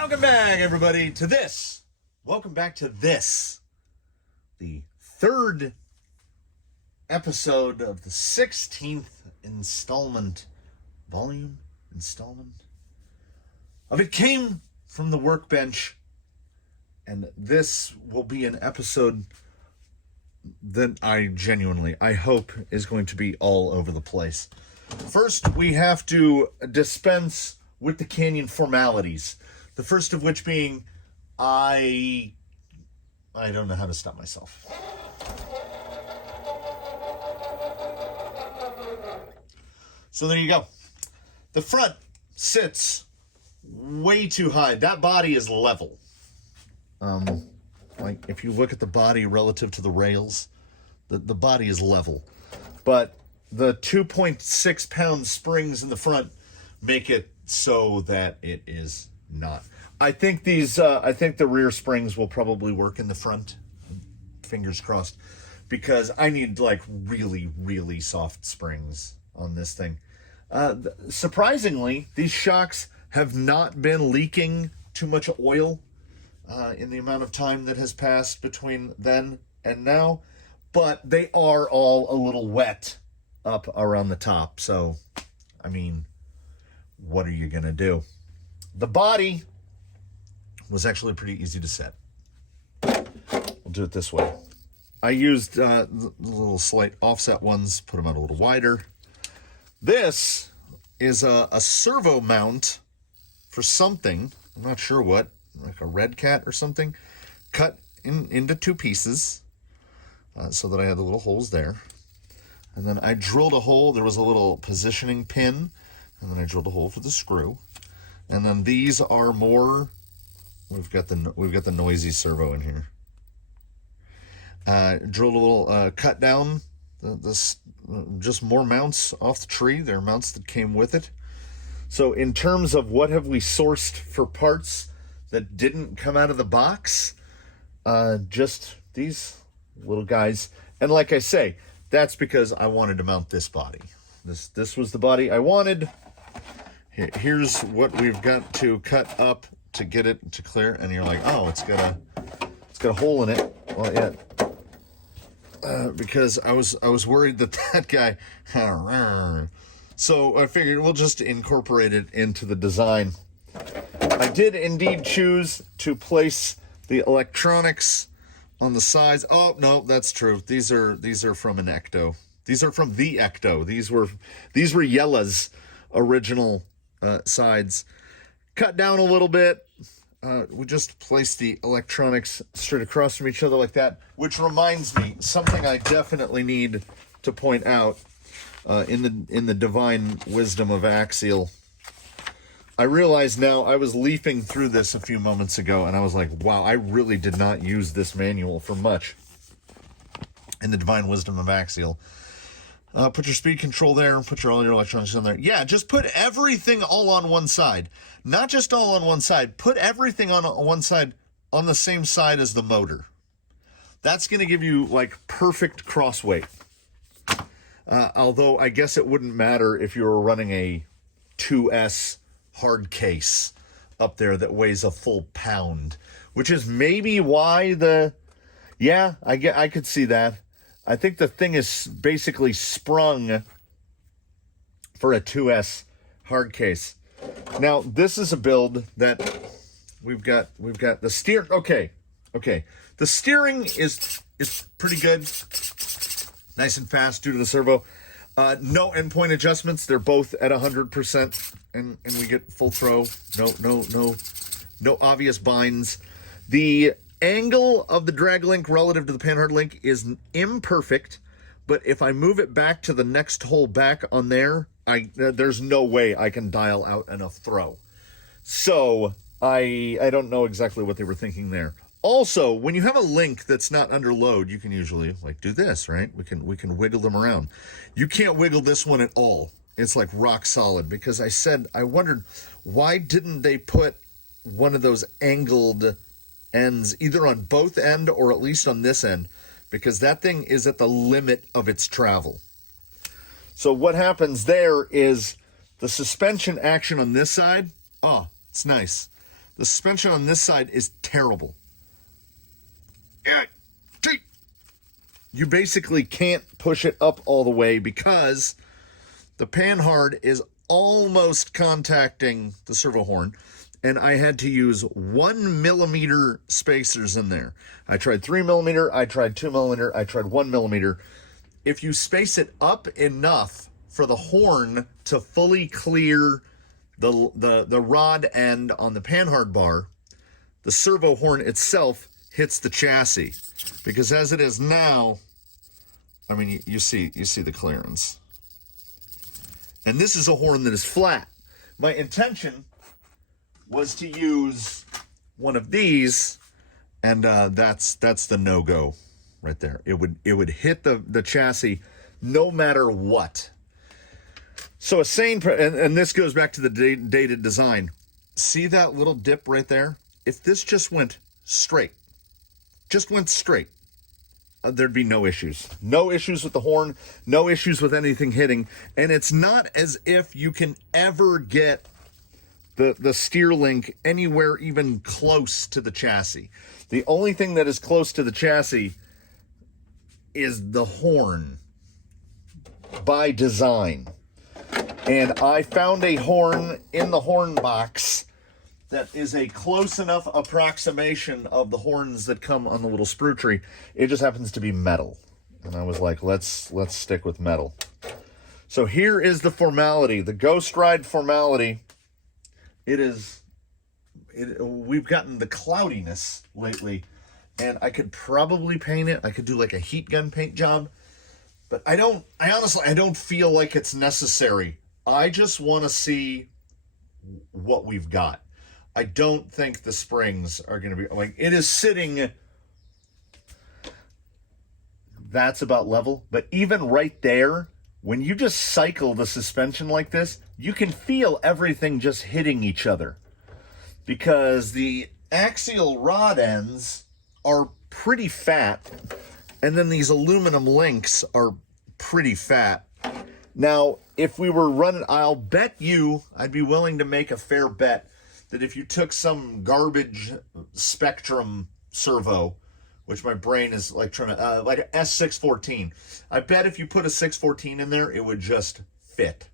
Welcome back, everybody, to this. Welcome back to this, the third episode of the 16th installment of It Came from the Workbench. And this will be an episode that I hope is going to be all over the place. First, we have to dispense with the canyon formalities. The first of which being, I don't know how to stop myself. So there you go. The front sits way too high. That body is level. Like if you look at the body relative to the rails, the body is level. But the 2.6 pound springs in the front make it so that it is not. I think the rear springs will probably work in the front. Fingers crossed. Because I need like really, really soft springs on this thing. Surprisingly, these shocks have not been leaking too much oil in the amount of time that has passed between then and now. But they are all a little wet up around the top. So, I mean, what are you going to do? The body was actually pretty easy to set. We'll do it this way. I used the little slight offset ones, put them out a little wider. This is a servo mount for something. I'm not sure what, like a red cat or something. Cut into two pieces so that I had the little holes there. And then I drilled a hole. There was a little positioning pin. And then I drilled a hole for the screw. And then these are more. We've got the noisy servo in here. Drilled a little cut down. Just more mounts off the tree. There are mounts that came with it. So in terms of what have we sourced for parts that didn't come out of the box, just these little guys. And like I say, that's because I wanted to mount this body. This was the body I wanted. Here's what we've got to cut up to get it to clear. And you're like, oh, it's got a hole in it. Well, yeah. Because I was worried that guy. So I figured we'll just incorporate it into the design. I did indeed choose to place the electronics on the sides. Oh no, that's true. These are from an Ecto. These are from the Ecto. These were Yella's original sides. Cut down a little bit. We just placed the electronics straight across from each other like that, which reminds me, something I definitely need to point out in the divine wisdom of Axial. I realize now, I was leafing through this a few moments ago, and I was like, wow, I really did not use this manual for much in the divine wisdom of Axial. Put your speed control there, put all your electronics on there. Yeah, just put everything all on one side. Not just all on one side, put everything on one side, on the same side as the motor. That's going to give you, like, perfect cross weight. Although, I guess it wouldn't matter if you were running a 2S hard case up there that weighs a full pound. Which is maybe why yeah, I could see that. I think the thing is basically sprung for a 2S hard case. Now, this is a build that we've got the steer. Okay. The steering is pretty good. Nice and fast due to the servo. No endpoint adjustments. They're both at 100% and we get full throw. No obvious binds. The angle of the drag link relative to the panhard link is imperfect, but if I move it back to the next hole back on there, there's no way I can dial out enough throw. So I don't know exactly what they were thinking there. Also, when you have a link that's not under load, you can usually like do this, right? We can wiggle them around. You can't wiggle this one at all. It's like rock solid, because I wondered why didn't they put one of those angled ends either on both end or at least on this end, because that thing is at the limit of its travel. So what happens there is the suspension action on this side, it's nice. The suspension on this side is terrible. You basically can't push it up all the way because the panhard is almost contacting the servo horn, and I had to use 1 millimeter spacers in there. I tried 3 millimeter, I tried 2 millimeter, I tried 1 millimeter. If you space it up enough for the horn to fully clear the rod end on the panhard bar, the servo horn itself hits the chassis. Because as it is now, I mean, you see the clearance. And this is a horn that is flat. My intention was to use one of these, and that's the no-go right there. It would hit the chassis no matter what. So a sane, and this goes back to the dated design. See that little dip right there? If this just went straight, there'd be no issues. No issues with the horn, no issues with anything hitting. And it's not as if you can ever get the steer link anywhere even close to the chassis. The only thing that is close to the chassis is the horn by design. And I found a horn in the horn box that is a close enough approximation of the horns that come on the little sprue tree. It just happens to be metal. And I was like, let's stick with metal. So here is the formality, the Ghost Ride formality. We've gotten the cloudiness lately, and I could probably paint it. I could do like a heat gun paint job, but I honestly don't feel like it's necessary. I just want to see what we've got. I don't think the springs are going to be, like, it is sitting, that's about level. But even right there, when you just cycle the suspension like this, you can feel everything just hitting each other. Because the axial rod ends are pretty fat, and then these aluminum links are pretty fat. Now, if we were running, I'd be willing to make a fair bet that if you took some garbage Spectrum servo, which my brain is like trying to, like an S614, I bet if you put a 614 in there, it would just fit.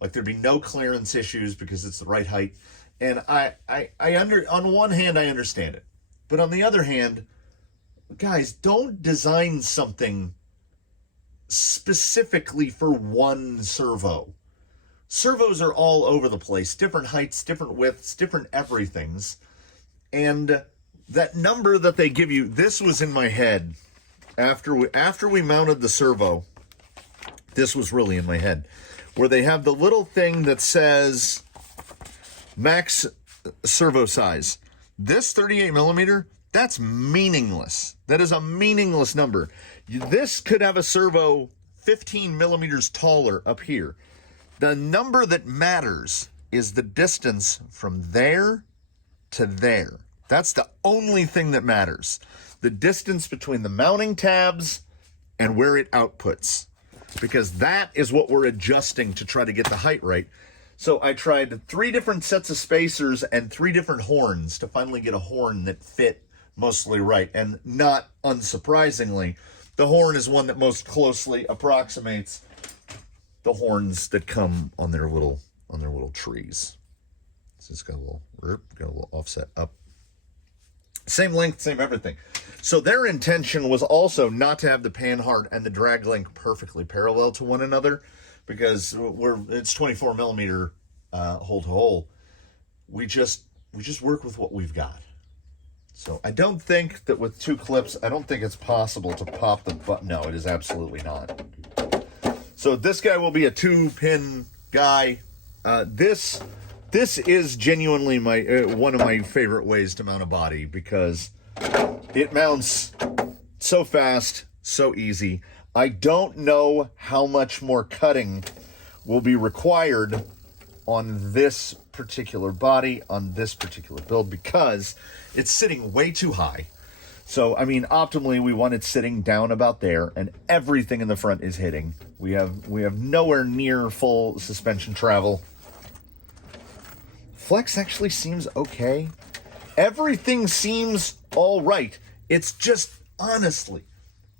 Like there'd be no clearance issues because it's the right height. And on one hand, I understand it. But on the other hand, guys, don't design something specifically for one servo. Servos are all over the place, different heights, different widths, different everythings. And that number that they give you, this was in my head. After we mounted the servo, this was really in my head. Where they have the little thing that says max servo size. This 38 millimeter, that's meaningless. That is a meaningless number. This could have a servo 15 millimeters taller up here. The number that matters is the distance from there to there. That's the only thing that matters. The distance between the mounting tabs and where it outputs. Because that is what we're adjusting to try to get the height right. So I tried 3 different sets of spacers and 3 different horns to finally get a horn that fit mostly right. And not unsurprisingly, the horn is one that most closely approximates the horns that come on their little trees. So it's got a little offset up. Same length, same everything. So their intention was also not to have the panhard and the drag link perfectly parallel to one another, because it's 24 millimeter hole to hole. We just work with what we've got. So I don't think that with 2 clips, I don't think it's possible to pop the button. No, it is absolutely not. So this guy will be a 2-pin guy. This is genuinely one of my favorite ways to mount a body, because it mounts so fast, so easy. I don't know how much more cutting will be required on this particular body, on this particular build, because it's sitting way too high. So, I mean, optimally, we want it sitting down about there, and everything in the front is hitting. We have nowhere near full suspension travel. Flex actually seems okay. Everything seems all right. It's just, honestly,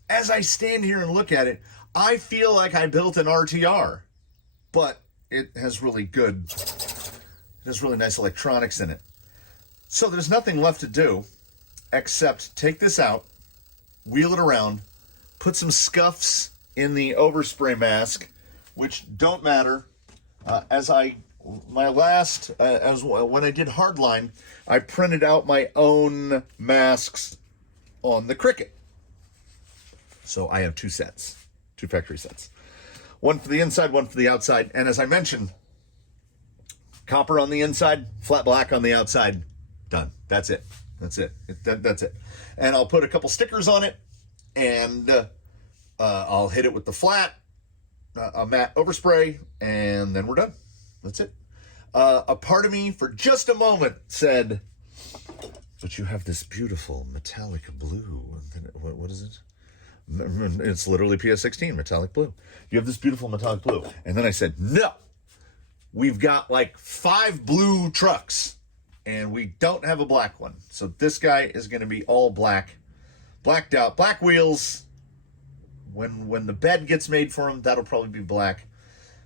as I stand here and look at it, I feel like I built an RTR, but it has really nice electronics in it. So there's nothing left to do except take this out, wheel it around, put some scuffs in the overspray mask, which don't matter. When I did hardline, I printed out my own masks on the Cricut. So I have two factory sets. One for the inside, one for the outside. And as I mentioned, copper on the inside, flat black on the outside. Done. That's it. That's it. That's it. And I'll put a couple stickers on it, and I'll hit it with the flat, a matte overspray, and then we're done. That's it. A part of me, for just a moment, said, but you have this beautiful metallic blue. What is it? It's literally PS16, metallic blue. You have this beautiful metallic blue. And then I said, no. We've got like 5 blue trucks, and we don't have a black one. So this guy is going to be all black. Blacked out. Black wheels. When the bed gets made for him, that'll probably be black.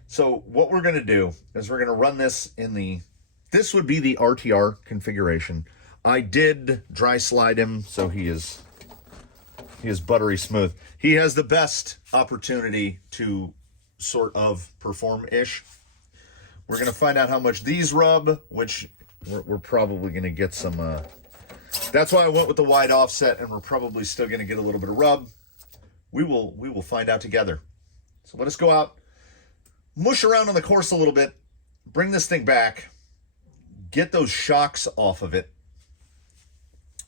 So what we're going to do is we're going to run this this would be the RTR configuration. I did dry slide him, so he is buttery smooth. He has the best opportunity to sort of perform-ish. We're going to find out how much these rub, which we're probably going to get some... that's why I went with the wide offset, and we're probably still going to get a little bit of rub. We will find out together. So let us go out, mush around on the course a little bit, bring this thing back, get those shocks off of it,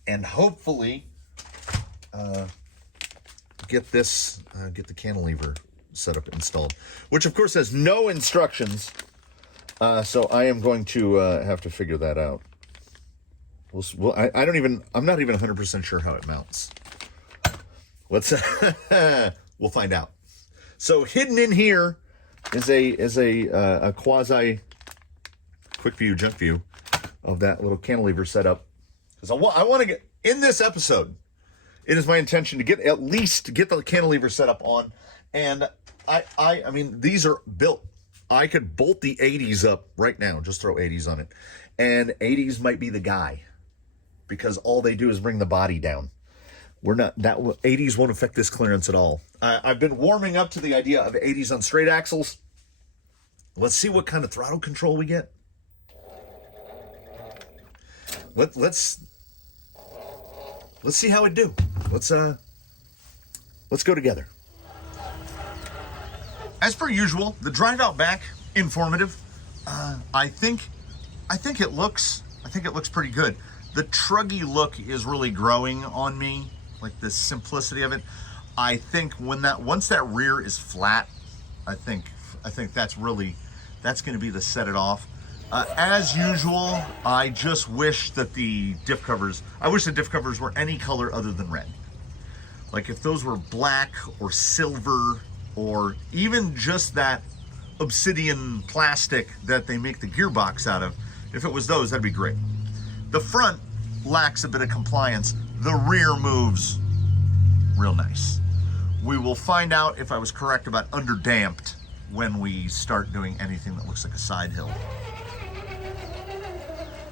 and hopefully get the cantilever set up installed, which of course has no instructions. So I am going to have to figure that out. I'm not even 100% sure how it mounts. We'll find out. So hidden in here is a quasi quick view, junk view of that little cantilever setup. Because I want to get in this episode. It is my intention to at least get the cantilever set up on, and I mean these are built. I could bolt the 80s up right now, just throw 80s on it, and 80s might be the guy, because all they do is bring the body down. 80s won't affect this clearance at all. I've been warming up to the idea of 80s on straight axles. Let's see what kind of throttle control we get. Let's see how it do. Let's go together. As per usual, the drive out back, informative. I think it looks pretty good. The truggy look is really growing on me, like the simplicity of it. I think once that rear is flat, I think that's going to be the set it off. As usual, I just wish that the diff covers were any color other than red. Like if those were black or silver, or even just that obsidian plastic that they make the gearbox out of, if it was those, that'd be great. The front lacks a bit of compliance. The rear moves real nice. We will find out if I was correct about underdamped when we start doing anything that looks like a side hill.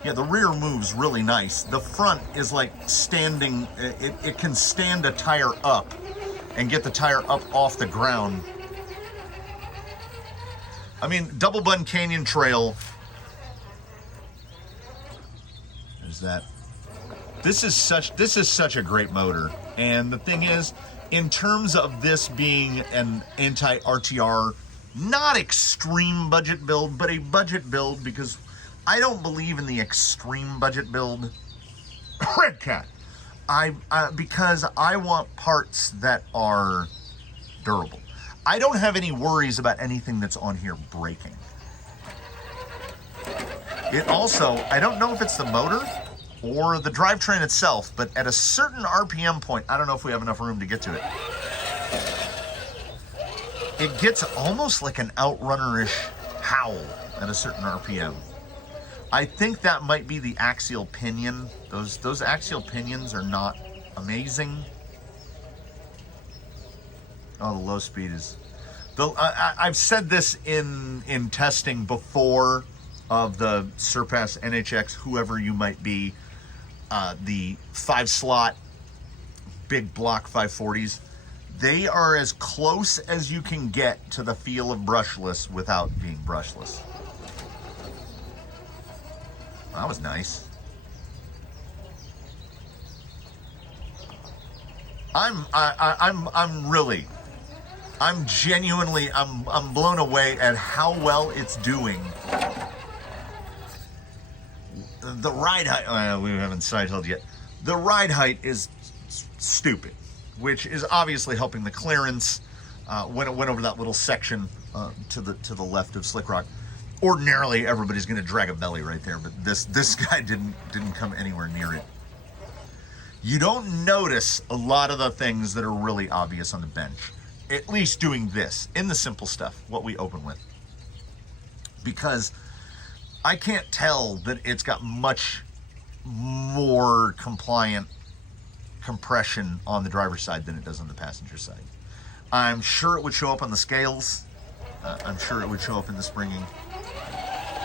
Yeah, the rear moves really nice. The front is like standing, it can stand a tire up and get the tire up off the ground. I mean, Double Bund Canyon Trail. There's that. This is such a great motor. And the thing is, in terms of this being an anti-RTR, not extreme budget build, but a budget build, because I don't believe in the extreme budget build. Red Cat. Because I want parts that are durable. I don't have any worries about anything that's on here breaking. It also, I don't know if it's the motor or the drivetrain itself, but at a certain RPM point, I don't know if we have enough room to get to it. It gets almost like an outrunner-ish howl at a certain RPM, I think that might be the axial pinion. Those axial pinions are not amazing. Oh, the low speed is... I've said this in testing before of the Surpass NHX, whoever you might be, the 5-slot big block 540s. They are as close as you can get to the feel of brushless without being brushless. That was nice. I'm genuinely blown away at how well it's doing. The ride height, we haven't side held yet. The ride height is stupid, which is obviously helping the clearance when it went over that little section to the left of Slick Rock. Ordinarily, everybody's going to drag a belly right there, but this guy didn't come anywhere near it. You don't notice a lot of the things that are really obvious on the bench, at least doing this, in the simple stuff, what we open with. Because I can't tell that it's got much more compliant compression on the driver's side than it does on the passenger side. I'm sure it would show up on the scales. I'm sure it would show up in the springing.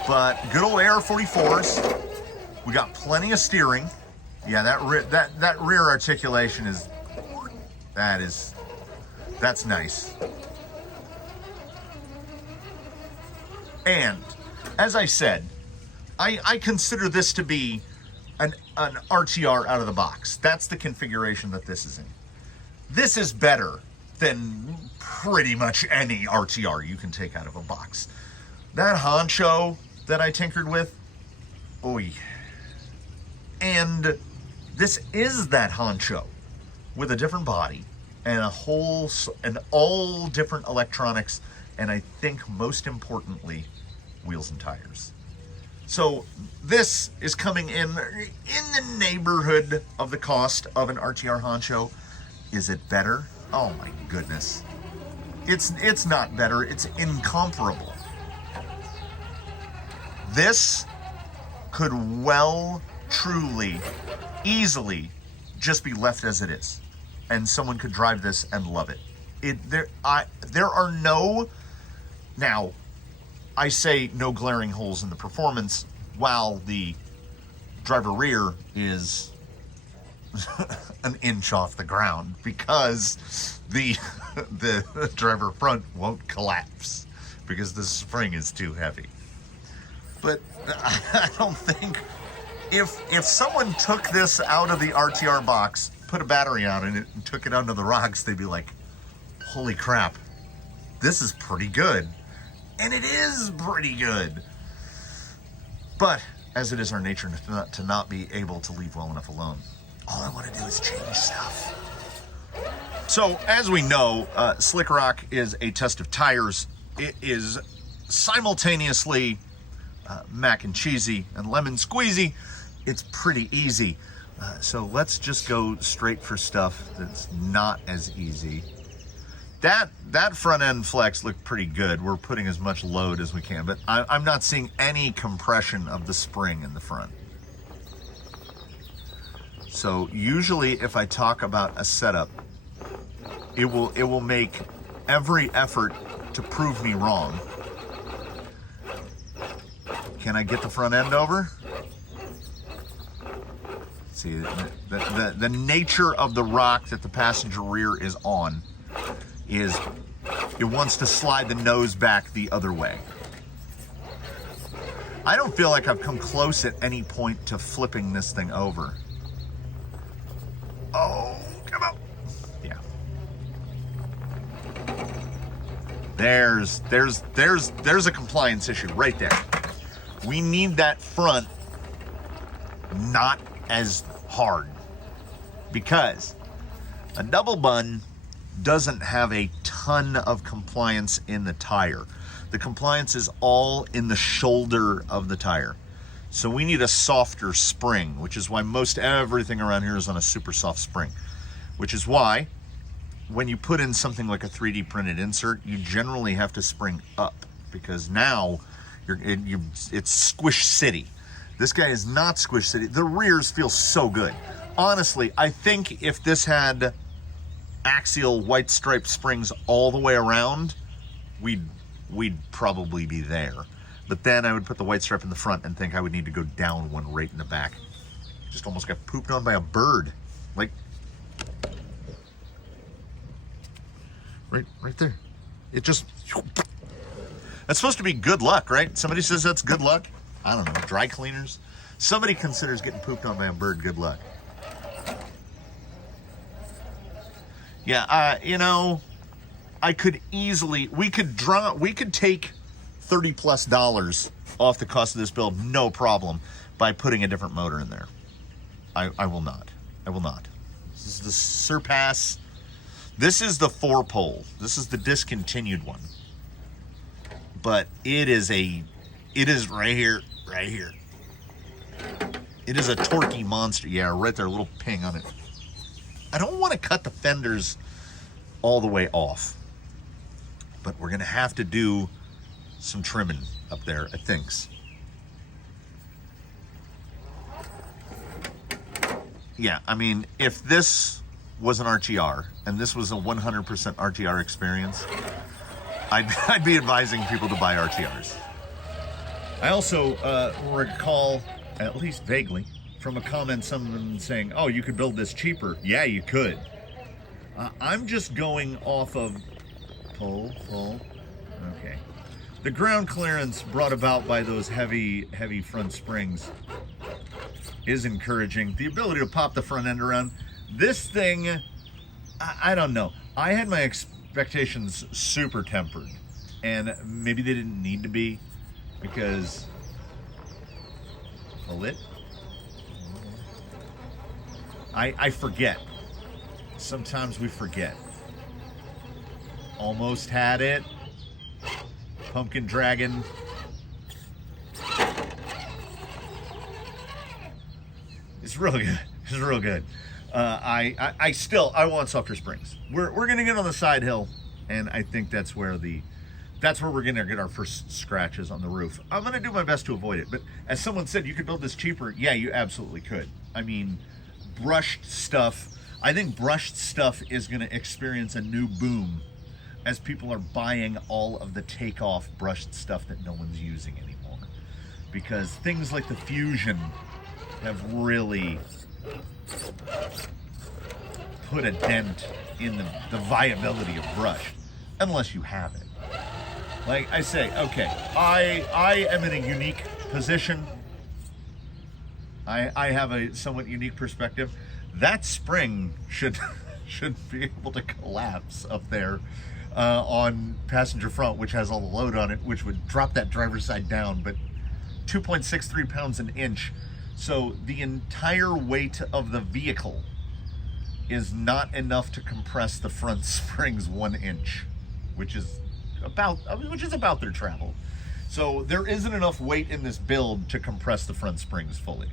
But good old AR44s. We got plenty of steering. Yeah, that rear articulation is, that's nice. And as I said, I consider this to be an RTR out of the box. That's the configuration that this is in. This is better than pretty much any RTR you can take out of a box. That honcho that I tinkered with, oy. And this is that honcho with a different body and all different electronics, and I think most importantly, wheels and tires. So this is coming in the neighborhood of the cost of an RTR honcho. Is it better? Oh my goodness. It's not better, it's incomparable. This could well, truly, easily just be left as it is, and someone could drive this and love it. There are no, now I say no glaring holes in the performance, while the driver rear is an inch off the ground because the driver front won't collapse because the spring is too heavy. But I don't think, if someone took this out of the RTR box, put a battery on it, and took it under the rocks, they'd be like, holy crap, this is pretty good. And it is pretty good. But as it is our nature to not be able to leave well enough alone, all I want to do is change stuff. So as we know, Slick Rock is a test of tires. It is simultaneously mac and cheesy and lemon squeezy. It's pretty easy. So let's just go straight for stuff that's not as easy. That front end flex looked pretty good. We're putting as much load as we can, but I'm not seeing any compression of the spring in the front. So usually if I talk about a setup, it will make every effort to prove me wrong. Can I get the front end over? See, the nature of the rock that the passenger rear is on is it wants to slide the nose back the other way. I don't feel like I've come close at any point to flipping this thing over. Oh, come on. Yeah. There's a compliance issue right there. We need that front not as hard, because a double bun doesn't have a ton of compliance in the tire. The compliance is all in the shoulder of the tire. So we need a softer spring, which is why most everything around here is on a super soft spring, which is why when you put in something like a 3D printed insert, you generally have to spring up, because now it's squish city. This guy is not Squish City. The rears feel so good. Honestly, I think if this had axial white stripe springs all the way around, we'd probably be there. But then I would put the white stripe in the front and think I would need to go down one right in the back. Just almost got pooped on by a bird. Like, right there. It just, that's supposed to be good luck, right? Somebody says that's good luck. I don't know, dry cleaners. Somebody considers getting pooped on by a bird good luck. Yeah, you know, I could easily, we could take $30+ off the cost of this build, no problem, by putting a different motor in there. I will not. I will not. This is the Surpass. This is the 4-pole. This is the discontinued one. But it is right here. It is a torquey monster. Yeah, right there, a little ping on it. I don't want to cut the fenders all the way off, but we're gonna have to do some trimming up there, I think. Yeah, I mean, if this was an RTR and this was a 100% RTR experience, I'd be advising people to buy RTRs. I also recall, at least vaguely, from a comment, someone saying, oh, you could build this cheaper. Yeah, you could. I'm just going off of pull. Okay. The ground clearance brought about by those heavy front springs is encouraging. The ability to pop the front end around. This thing, I don't know. I had my expectations super tempered, and maybe they didn't need to be, because a lit. I forget. Sometimes we forget. Almost had it. Pumpkin Dragon. It's real good. It's real good. I want softer springs. We're gonna get on the side hill, and I think that's where we're gonna get our first scratches on the roof. I'm gonna do my best to avoid it, but as someone said, you could build this cheaper. Yeah, you absolutely could. I mean, brushed stuff. I think brushed stuff is gonna experience a new boom as people are buying all of the takeoff brushed stuff that no one's using anymore, because things like the Fusion have really put a dent in the viability of brush, unless you have it. Like I say, okay, I am in a unique position. I have a somewhat unique perspective. That spring should be able to collapse up there on passenger front, which has all the load on it, which would drop that driver's side down, but 2.63 pounds an inch. So the entire weight of the vehicle is not enough to compress the front springs 1 inch, which is about their travel. So there isn't enough weight in this build to compress the front springs fully.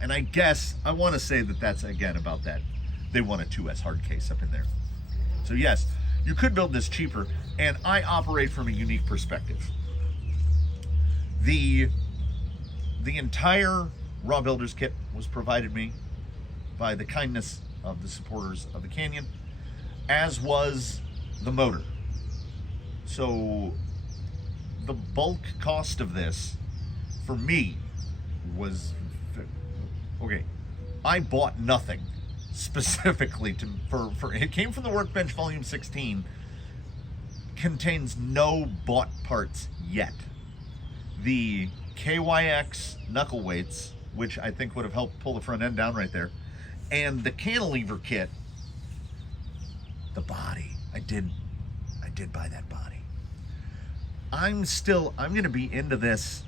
And I guess I want to say that that's again about that. They want a 2S hard case up in there. So yes, you could build this cheaper, and I operate from a unique perspective. The entire Raw Builders kit was provided me by the kindness of the supporters of the Canyon, as was the motor. So the bulk cost of this for me was, okay, I bought nothing specifically for it came from the Workbench Vol.16, contains no bought parts yet. The KYX knuckle weights, which I think would have helped pull the front end down right there, and the cantilever kit, the body, I did buy that body. I'm gonna be into this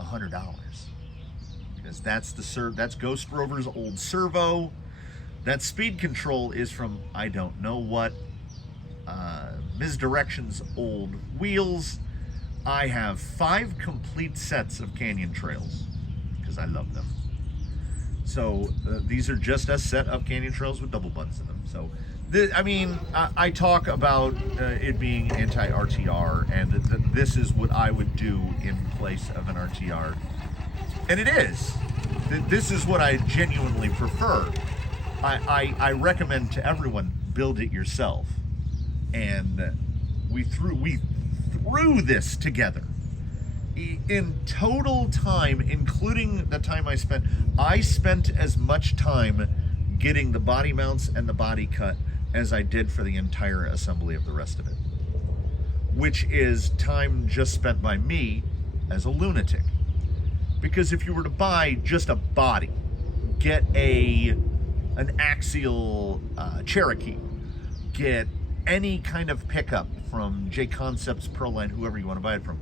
$100, because that's Ghost Rover's old servo. That speed control is from I don't know what, Misdirection's old wheels. I have 5 complete sets of Canyon Trails because I love them. So these are just a set of Canyon Trails with double buttons in them. So I talk about it being anti-RTR, and this is what I would do in place of an RTR. And it is. This is what I genuinely prefer. I recommend to everyone, build it yourself. And we threw this together. In total time, including the time I spent as much time getting the body mounts and the body cut as I did for the entire assembly of the rest of it, which is time just spent by me as a lunatic. Because if you were to buy just a body, get an axial Cherokee, get any kind of pickup from J Concepts, Proline, whoever you want to buy it from,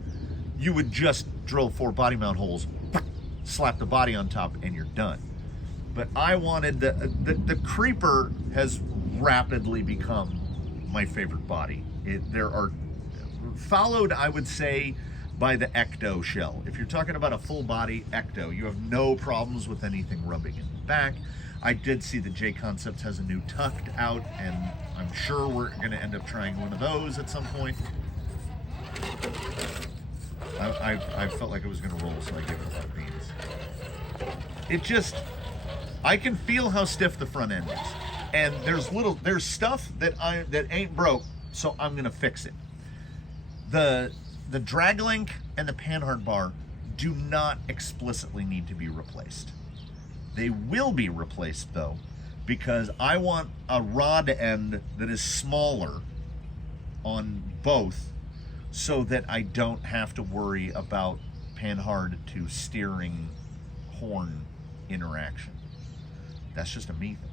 you would just drill 4 body mount holes, slap the body on top, and you're done. But I wanted the Creeper has rapidly become my favorite body. There are followed, I would say, by the Ecto shell. If you're talking about a full body Ecto, you have no problems with anything rubbing in the back. I did see that J Concepts has a new tucked out, and I'm sure we're going to end up trying one of those at some point. I felt like it was going to roll, so I gave it a lot of beans. It just, I can feel how stiff the front end is, and there's stuff that ain't broke, so I'm going to fix it. The drag link and the panhard bar do not explicitly need to be replaced. They will be replaced though, because I want a rod end that is smaller on both, so that I don't have to worry about panhard to steering horn interaction. That's just a me thing.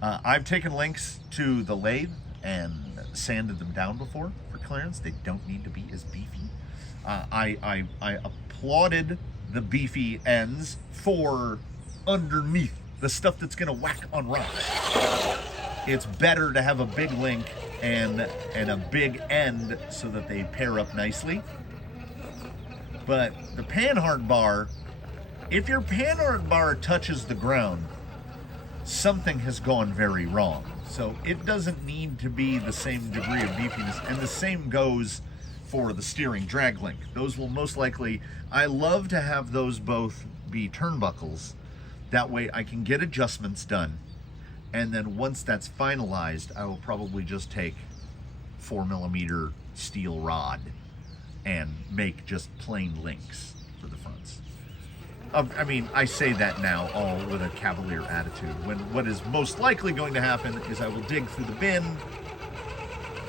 I've taken links to the lathe and sanded them down before for clearance. They don't need to be as beefy. I applauded the beefy ends for underneath, the stuff that's gonna whack on rocks. It's better to have a big link and a big end so that they pair up nicely. But the panhard bar, if your panhard bar touches the ground, something has gone very wrong. So it doesn't need to be the same degree of beefiness, and the same goes for the steering drag link. Those will most likely, I love to have those both be turnbuckles. That way I can get adjustments done, and then once that's finalized, I will probably just take 4mm steel rod and make just plain links for the fronts. I mean, I say that now all with a cavalier attitude, when what is most likely going to happen is I will dig through the bin,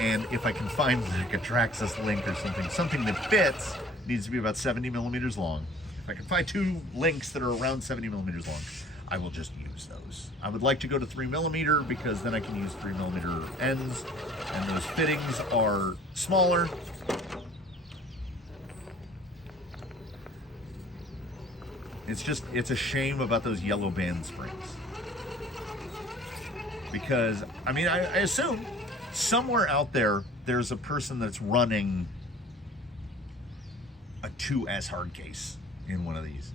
and if I can find like a Traxxas link or something that fits, needs to be about 70mm long. If I can find 2 links that are around 70mm long, I will just use those. I would like to go to 3mm because then I can use 3mm ends, and those fittings are smaller. It's a shame about those yellow band springs. Because, I mean, I assume somewhere out there, there's a person that's running a 2S hard case in one of these.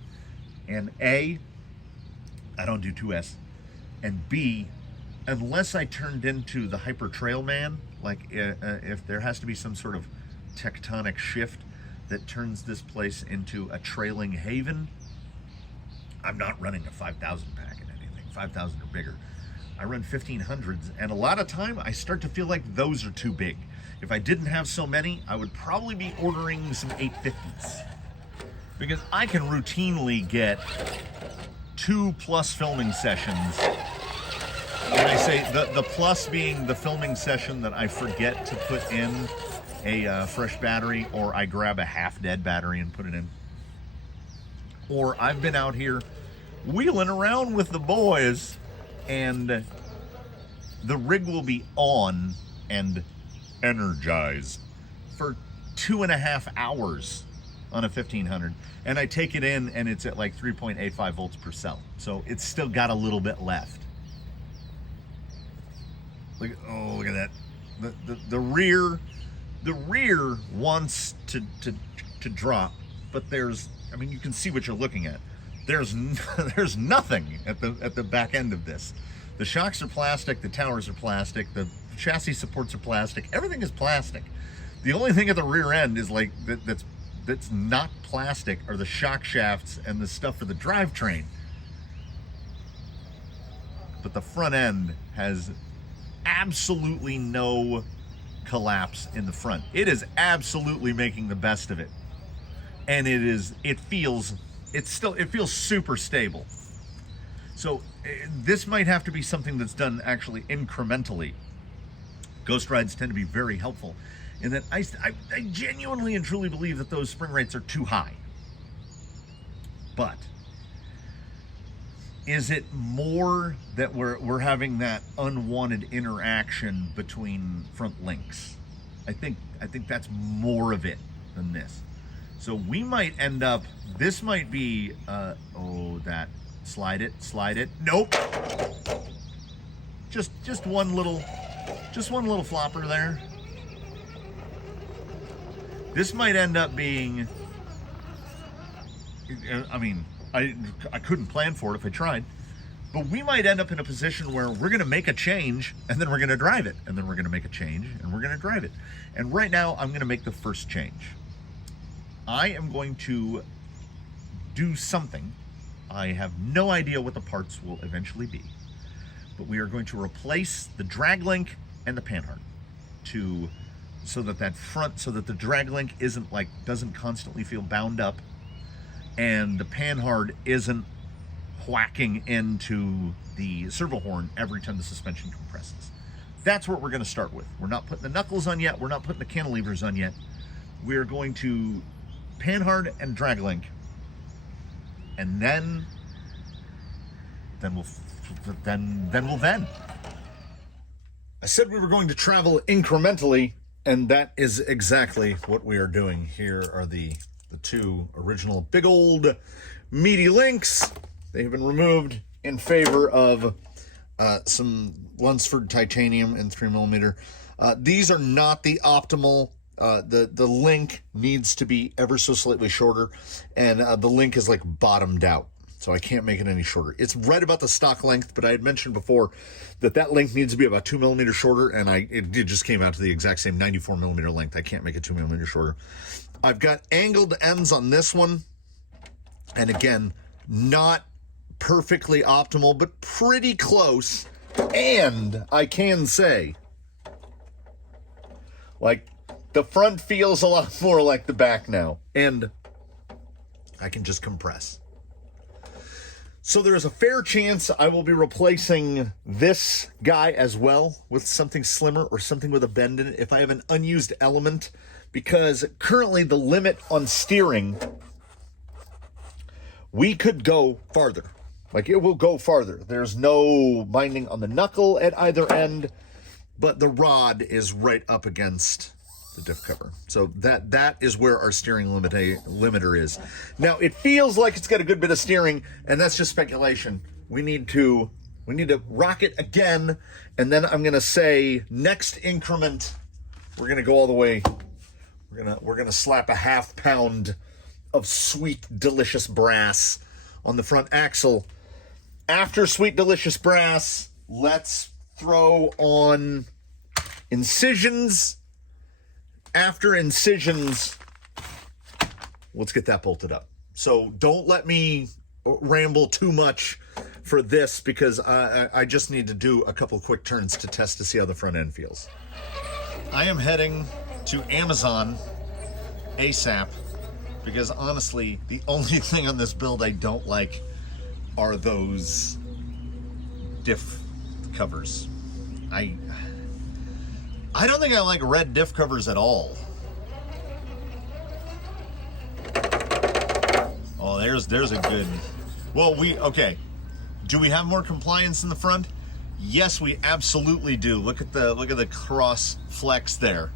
And A, I don't do 2S. And B, unless I turned into the Hyper Trail Man, like if there has to be some sort of tectonic shift that turns this place into a trailing haven, I'm not running a 5,000 pack in anything. 5,000 or bigger. I run 1500s, and a lot of time I start to feel like those are too big. If I didn't have so many, I would probably be ordering some 850s. Because I can routinely get 2+ filming sessions. And I say the plus being the filming session that I forget to put in a fresh battery, or I grab a half-dead battery and put it in. Or I've been out here wheeling around with the boys, and the rig will be on and energized for 2.5 hours on a 1500, and I take it in and it's at like 3.85 volts per cell, so it's still got a little bit left. Look at that. The rear wants to drop, but I mean, you can see what you're looking at. There's nothing at the back end of this. The shocks are plastic, the towers are plastic, the chassis supports are plastic, everything is plastic. The only thing at the rear end is like that that's not plastic are the shock shafts and the stuff for the drivetrain. But the front end has absolutely no collapse in the front. It is absolutely making the best of it. And it feels super stable. So this might have to be something that's done actually incrementally. Ghost rides tend to be very helpful in that I genuinely and truly believe that those spring rates are too high. But is it more that we're having that unwanted interaction between front links? I think that's more of it than this. So we might end up, this might be slide it. Nope. Just one little flopper there. This might end up being, I mean, I couldn't plan for it if I tried, but we might end up in a position where we're going to make a change and then we're going to drive it, and then we're going to make a change and we're going to drive it. And right now I'm going to make the first change. I am going to do something. I have no idea what the parts will eventually be, but we are going to replace the drag link and the panhard so that the drag link doesn't constantly feel bound up, and the panhard isn't whacking into the servo horn every time the suspension compresses. That's what we're going to start with. We're not putting the knuckles on yet. We're not putting the cantilevers on yet. We're going to panhard and drag link, and then we'll vent. I said we were going to travel incrementally, and that is exactly what we are doing. Here are the two original big old meaty links. They have been removed in favor of some Lunsford titanium in 3mm. These are not the optimal. The link needs to be ever so slightly shorter, and the link is like bottomed out, so I can't make it any shorter. It's right about the stock length, but I had mentioned before that link needs to be about 2mm shorter, and it just came out to the exact same 94mm length. I can't make it 2mm shorter. I've got angled ends on this one, and again, not perfectly optimal, but pretty close. And I can say, like, the front feels a lot more like the back now, and I can just compress. So there is a fair chance I will be replacing this guy as well with something slimmer or something with a bend in it if I have an unused element, because currently the limit on steering, we could go farther. Like, it will go farther. There's no binding on the knuckle at either end, but the rod is right up against the diff cover. So that is where our steering limiter is. Now, it feels like it's got a good bit of steering, and that's just speculation. We need to rock it again, and then I'm gonna say next increment, we're gonna go all the way. We're gonna slap a ½ pound of sweet, delicious brass on the front axle. After sweet, delicious brass, let's throw on incisions. After incisions, let's get that bolted up. So don't let me ramble too much for this, because I just need to do a couple quick turns to test to see how the front end feels. I am heading to Amazon ASAP, because honestly, the only thing on this build I don't like are those diff covers. I don't think I like red diff covers at all. Oh, there's a good. Well, okay. Do we have more compliance in the front? Yes, we absolutely do. Look at the cross flex there.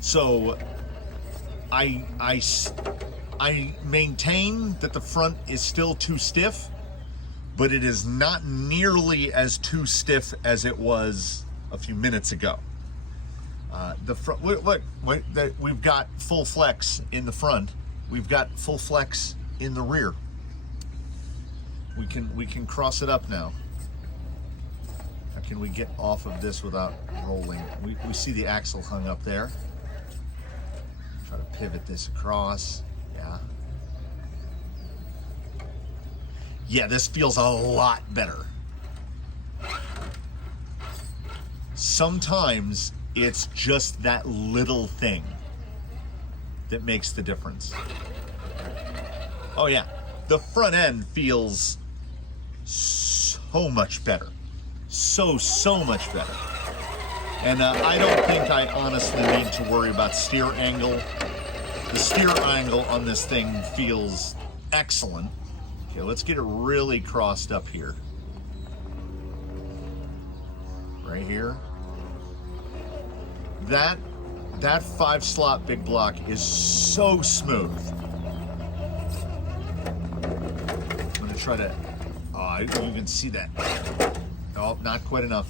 So I maintain that the front is still too stiff, but it is not nearly as too stiff as it was a few minutes ago. The front, look, we've got full flex in the front. We've got full flex in the rear. We can cross it up now. How can we get off of this without rolling? We see the axle hung up there. Try to pivot this across. Yeah. Yeah, this feels a lot better. Sometimes it's just that little thing that makes the difference. Oh yeah, the front end feels so much better. So much better. And I don't think I honestly need to worry about steer angle. The steer angle on this thing feels excellent. Okay, let's get it really crossed up here. Right here. That 5-slot big block is so smooth. I'm gonna try to, you can see that. Oh, not quite enough.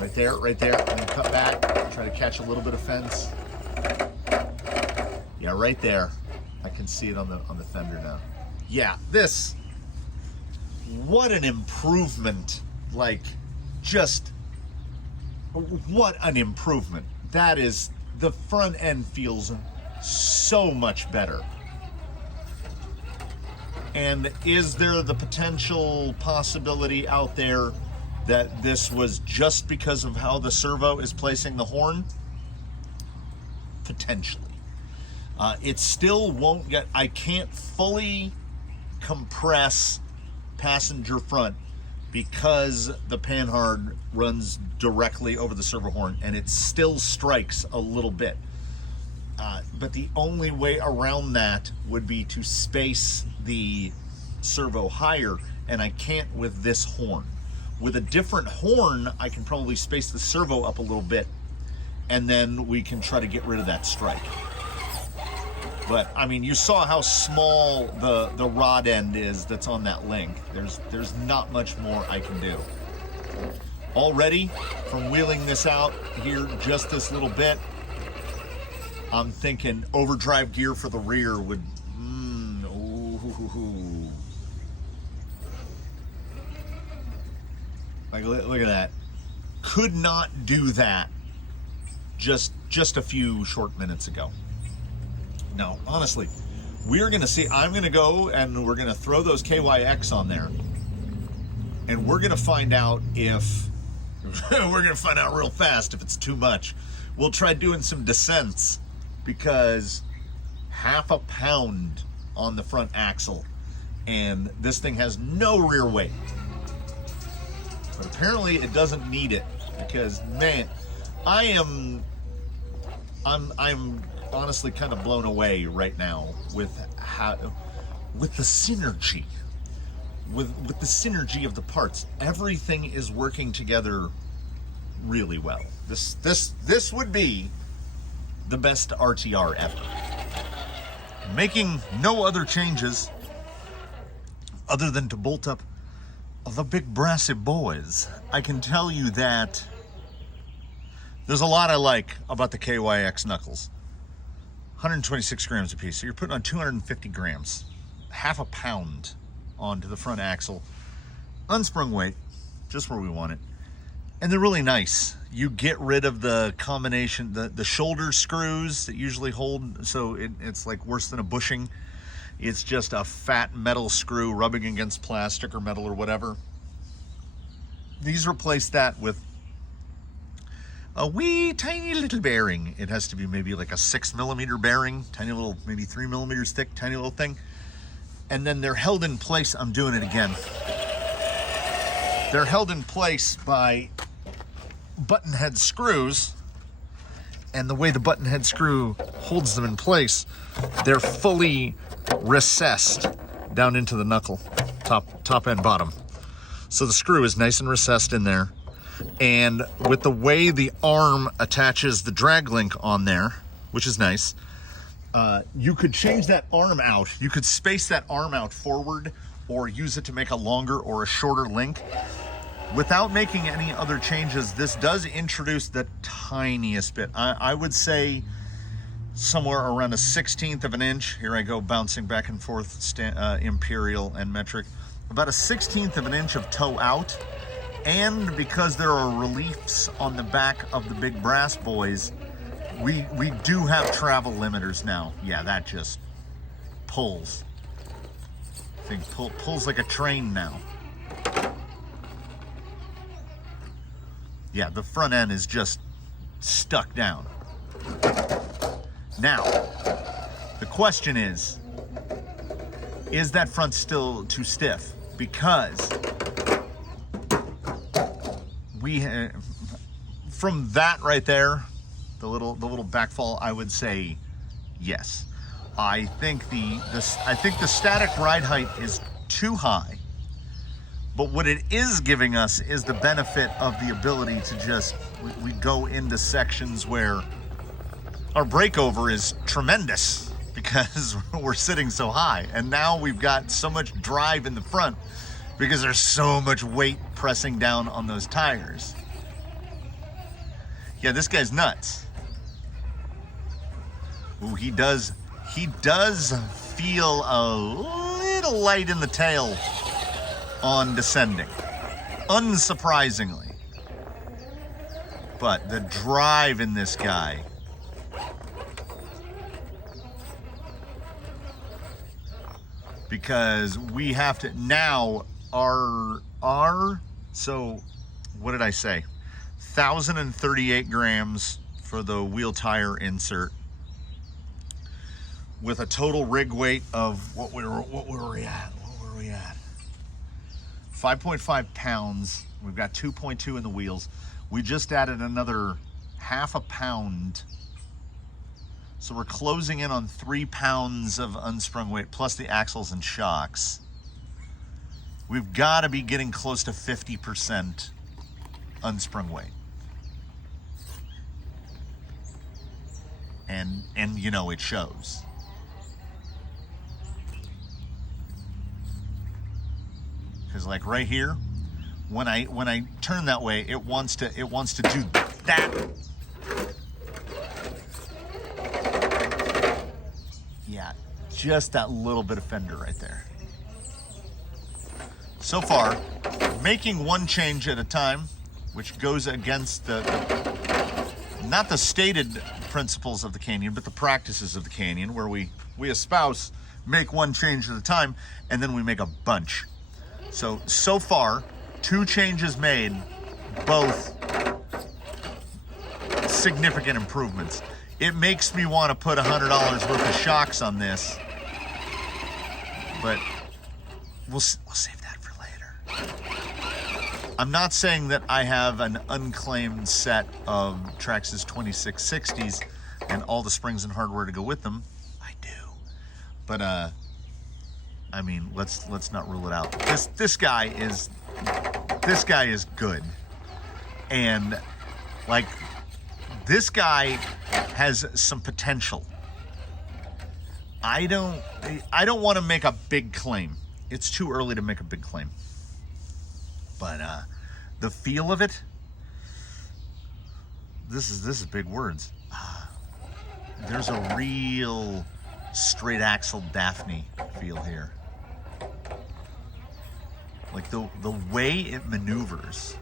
Right there. I'm gonna cut back, try to catch a little bit of fence. Yeah, right there. I can see it on the fender now. Yeah, this, what an improvement. Like, just, what an improvement. That is, the front end feels so much better. And is there the potential possibility out there that this was just because of how the servo is placing the horn? Potentially. It still won't get, I can't fully compress passenger front because the panhard runs directly over the servo horn and it still strikes a little bit. But the only way around that would be to space the servo higher, and I can't with this horn. With a different horn, I can probably space the servo up a little bit, and then we can try to get rid of that strike. But I mean, you saw how small the rod end is that's on that link. There's not much more I can do. Already, from wheeling this out here just this little bit, I'm thinking overdrive gear for the rear would, Like, look at that. Could not do that just a few short minutes ago. No, honestly, we're gonna see, I'm gonna go and we're gonna throw those KYX on there, and we're gonna find out if, we're gonna find out real fast if it's too much. We'll try doing some descents, because 1/2 pound on the front axle, and this thing has no rear weight. But apparently it doesn't need it, because man, I'm honestly kind of blown away right now with the synergy, with the synergy of the parts. Everything is working together really well. This would be the best RTR ever. Making no other changes other than to bolt up the big brassy boys. I can tell you that there's a lot I like about the KYX knuckles. 126 grams a piece, so you're putting on 250 grams, 1/2 pound onto the front axle. Unsprung weight, just where we want it. And they're really nice. You get rid of the combination, the shoulder screws that usually hold, so it's like worse than a bushing. It's just a fat metal screw rubbing against plastic or metal or whatever. These replace that with a wee tiny little bearing. It has to be maybe like a 6mm bearing, tiny little, maybe 3 millimeters thick, tiny little thing. And then they're held in place. I'm doing it again. They're held in place by button head screws. And the way the button head screw holds them in place, they're fully recessed down into the knuckle, top and bottom. So the screw is nice and recessed in there. And with the way the arm attaches the drag link on there, which is nice, you could change that arm out. You could space that arm out forward or use it to make a longer or a shorter link. Without making any other changes, this does introduce the tiniest bit. I would say somewhere around a 1/16 of an inch. Here I go bouncing back and forth, imperial and metric. About a 1/16 of an inch of toe out. and because there are reliefs on the back of the big brass boys, we do have travel limiters now. Yeah, that just pulls. Thing pulls like a train now. Yeah, the front end is just stuck down. Now, the question is that front still too stiff? Because from that right there, the little backfall, I would say yes. I think the static ride height is too high. But what it is giving us is the benefit of the ability to just, we go into sections where our breakover is tremendous because we're sitting so high. And now we've got so much drive in the front because there's so much weight pressing down on those tires. Yeah, this guy's nuts. Ooh, he does feel a little light in the tail on descending, unsurprisingly. But the drive in this guy, because we have to now so what did I say? 1,038 grams for the wheel tire insert, with a total rig weight of what were we at? 5.5 pounds. We've got 2.2 in the wheels. We just added another half a pound. So we're closing in on 3 pounds of unsprung weight, plus the axles and shocks. We've got to be getting close to 50% unsprung weight. And you know, it shows. Because like right here, when I turn that way, it wants to do that. Yeah, just that little bit of fender right there. So far, making one change at a time, which goes against not the stated principles of the Canyon, but the practices of the Canyon, where we espouse make one change at a time, and then we make a bunch. So far, 2 changes made, both significant improvements. It makes me want to put $100 worth of shocks on this, but we'll save that for later. I'm not saying that I have an unclaimed set of Traxxas 2660s and all the springs and hardware to go with them. I do, but I mean, let's not rule it out. This guy is good, and like, this guy has some potential. I don't want to make a big claim. It's too early to make a big claim. But the feel of it, this is big words. There's a real straight axle Daphne feel here. Like the way it maneuvers.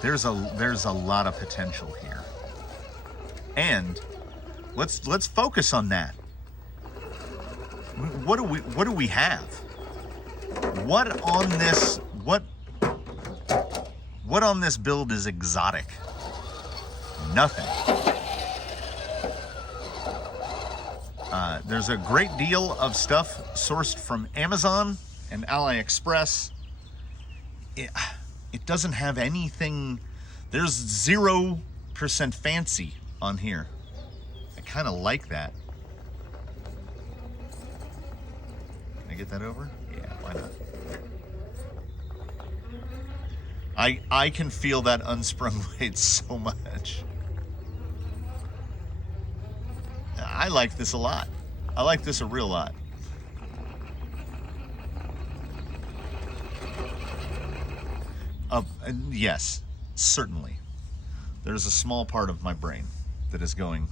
There's a lot of potential here. And let's focus on that. What do we have? What on this build is exotic? Nothing. There's a great deal of stuff sourced from Amazon and AliExpress. It doesn't have anything. There's 0% fancy on here. I kind of like that. Can I get that over? Yeah, why not? I can feel that unsprung weight so much. I like this a lot. I like this a real lot. Yes, certainly. There's a small part of my brain that is going,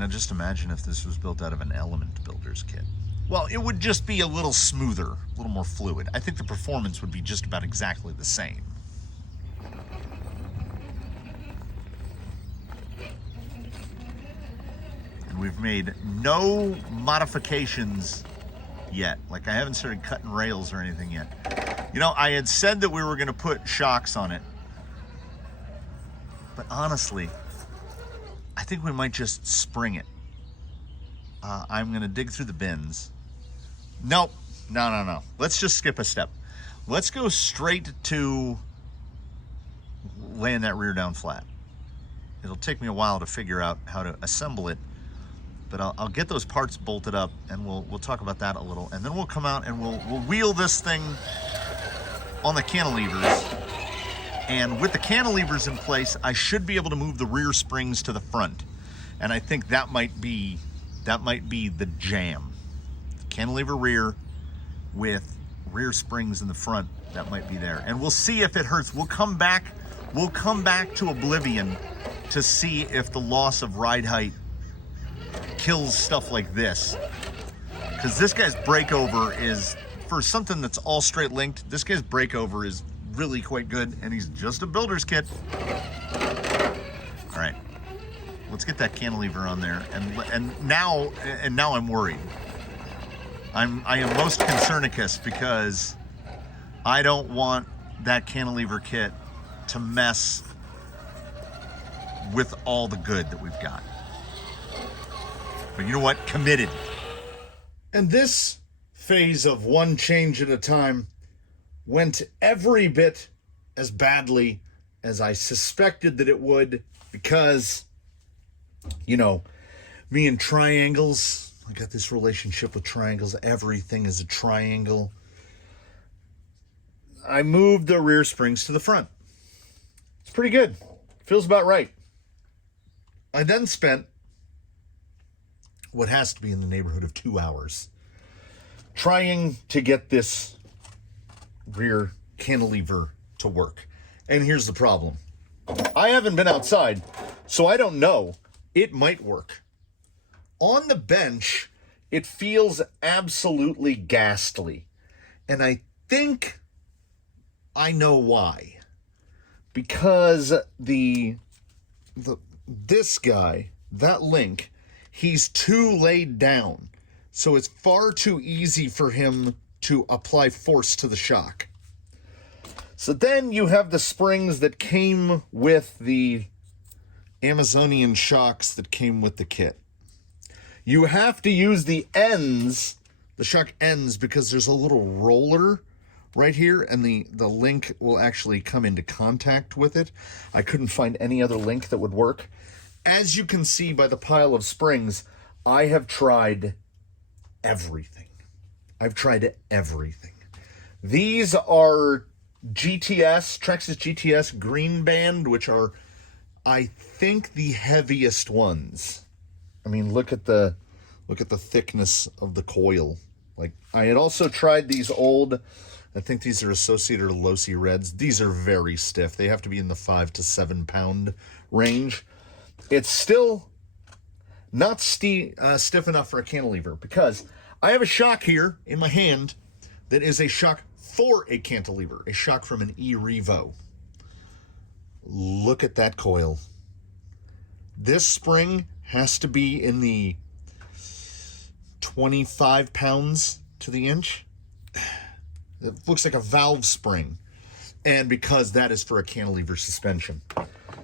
Now just imagine if this was built out of an Element Builder's kit. Well, it would just be a little smoother, a little more fluid. I think the performance would be just about exactly the same. And we've made no modifications yet. Like, I haven't started cutting rails or anything yet. You know, I had said that we were going to put shocks on it. But honestly, I think we might just spring it. I'm going to dig through the bins. Nope. No. Let's just skip a step. Let's go straight to laying that rear down flat. It'll take me a while to figure out how to assemble it, but I'll get those parts bolted up, and we'll talk about that a little, and then we'll come out and we'll wheel this thing on the cantilevers. And with the cantilevers in place, I should be able to move the rear springs to the front, and I think that might be the jam. Cantilever rear with rear springs in the front, that might be there. And we'll see if it hurts. We'll come back to oblivion to see if the loss of ride height kills stuff like this. Because this guy's breakover is, for something that's all straight linked, this guy's breakover is really quite good, and he's just a builder's kit. All right, let's get that cantilever on there, and now I'm worried. I am most concernicus because I don't want that cantilever kit to mess with all the good that we've got. But you know what? Committed. And this phase of one change at a time went every bit as badly as I suspected that it would, because, you know, me and triangles, I got this relationship with triangles. Everything is a triangle. I moved the rear springs to the front. It's pretty good. Feels about right. I then spent what has to be in the neighborhood of 2 hours trying to get this rear cantilever to work. And here's the problem. I haven't been outside, so I don't know. It might work. On the bench, it feels absolutely ghastly. And I think I know why. Because this guy, that link, he's too laid down. So it's far too easy for him to apply force to the shock. So then you have the springs that came with the Amazonian shocks that came with the kit. You have to use the ends, the shock ends, because there's a little roller right here, and the link will actually come into contact with it. I couldn't find any other link that would work. As you can see by the pile of springs, I have tried everything. I've tried everything. These are GTS, Trex's GTS green band, which are, I think, the heaviest ones. I mean, look at the thickness of the coil. Like, I had also tried these old, I think these are Associated or Losi Reds. These are very stiff. They have to be in the 5 to 7 pound range. It's still not stiff enough for a cantilever, because I have a shock here in my hand that is a shock for a cantilever, a shock from an E-Revo. Look at that coil. This spring has to be in the 25 pounds to the inch. It looks like a valve spring, and because that is for a cantilever suspension.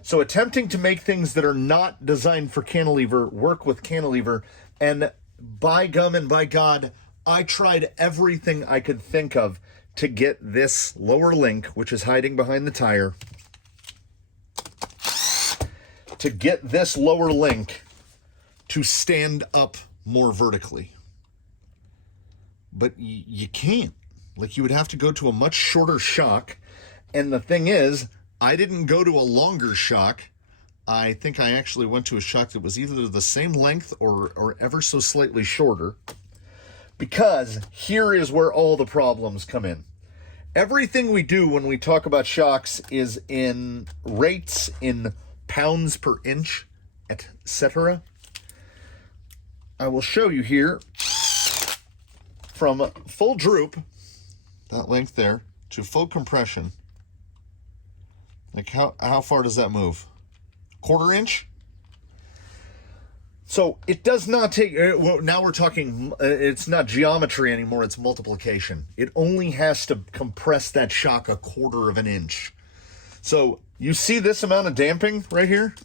So attempting to make things that are not designed for cantilever work with cantilever, and by gum and by God, I tried everything I could think of to get this lower link, which is hiding behind the tire, to get this lower link to stand up more vertically. But you can't. Like, you would have to go to a much shorter shock. And the thing is, I didn't go to a longer shock. I think I actually went to a shock that was either the same length or ever so slightly shorter. Because here is where all the problems come in. Everything we do when we talk about shocks is in rates, in pounds per inch, etc. I will show you here from full droop, that length there, to full compression. Like how far does that move? Quarter inch? So it does not take, well, now we're talking, it's not geometry anymore, it's multiplication. It only has to compress that shock a quarter of an inch. So you see this amount of damping right here?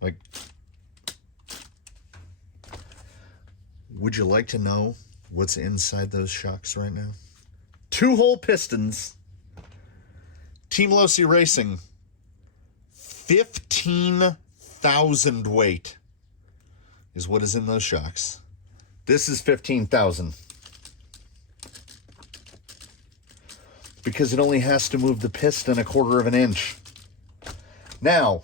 Like, would you like to know what's inside those shocks right now? 2-hole pistons. Team Losi Racing. 15,000 weight is what is in those shocks. This is 15,000. Because it only has to move the piston a quarter of an inch. Now,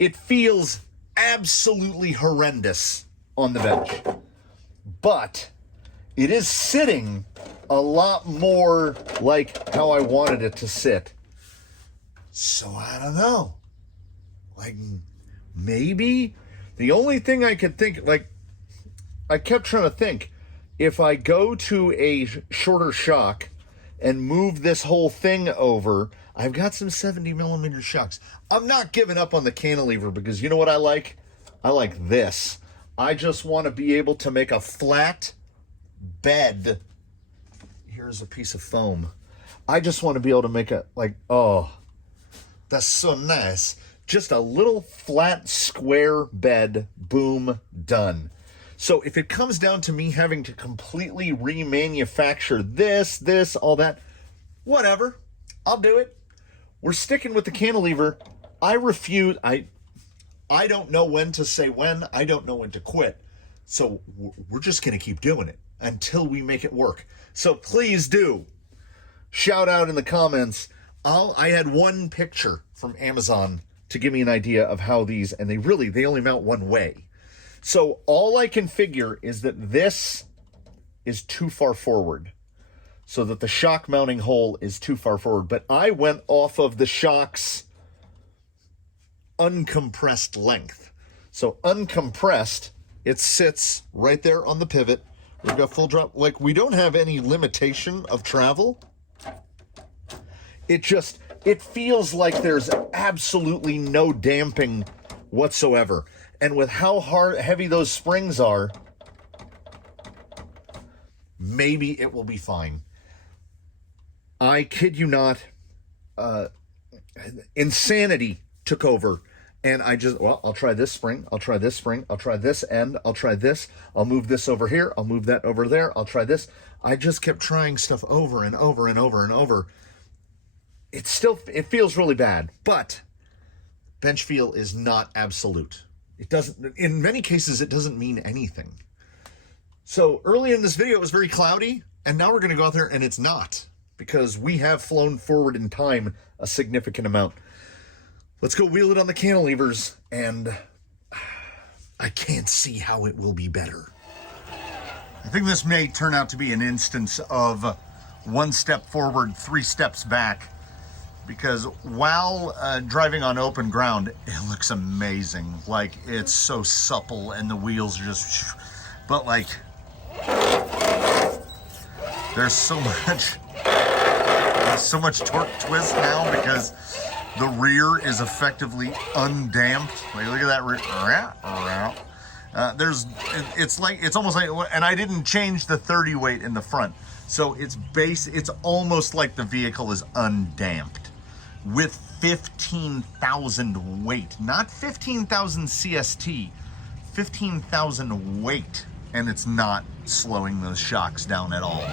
it feels absolutely horrendous on the bench. But it is sitting a lot more like how I wanted it to sit. So I don't know. Like, maybe the only thing I could think, like, I kept trying to think, if I go to a shorter shock and move this whole thing over, I've got some 70 millimeter shocks. I'm not giving up on the cantilever because you know what I like? I like this. I just want to be able to make a flat bed. Here's a piece of foam. I just want to be able to make a, like, oh, that's so nice. Just a little flat square bed, boom, done. So if it comes down to me having to completely remanufacture this, all that, whatever, I'll do it. We're sticking with the cantilever. I refuse. I don't know when to say when. I don't know when to quit. So we're just going to keep doing it until we make it work. So please do shout out in the comments. I had one picture from Amazon to give me an idea of how these, and they only mount one way. So all I can figure is that this is too far forward, so that the shock mounting hole is too far forward. But I went off of the shock's uncompressed length. So uncompressed, it sits right there on the pivot. We've got full drop. Like, we don't have any limitation of travel. It feels like there's absolutely no damping whatsoever. And with how heavy those springs are, maybe it will be fine. I kid you not, insanity took over. And I'll try this spring, I'll try this spring, I'll try this end, I'll try this, I'll move this over here, I'll move that over there, I'll try this. I just kept trying stuff over and over and over and over. It feels really bad, but bench feel is not absolute. It doesn't, in many cases, it doesn't mean anything. So early in this video, it was very cloudy, and now we're going to go out there and it's not, because we have flown forward in time a significant amount. Let's go wheel it on the cantilevers, and I can't see how it will be better. I think this may turn out to be an instance of 1 step forward, 3 steps back. Because while driving on open ground, it looks amazing. Like, it's so supple and the wheels are just, but like, there's so much torque twist now because the rear is effectively undamped. Like, look at that rear. It's almost like, and I didn't change the 30 weight in the front. So it's almost like the vehicle is undamped. With 15,000 weight, not 15,000 CST, 15,000 weight, and it's not slowing those shocks down at all.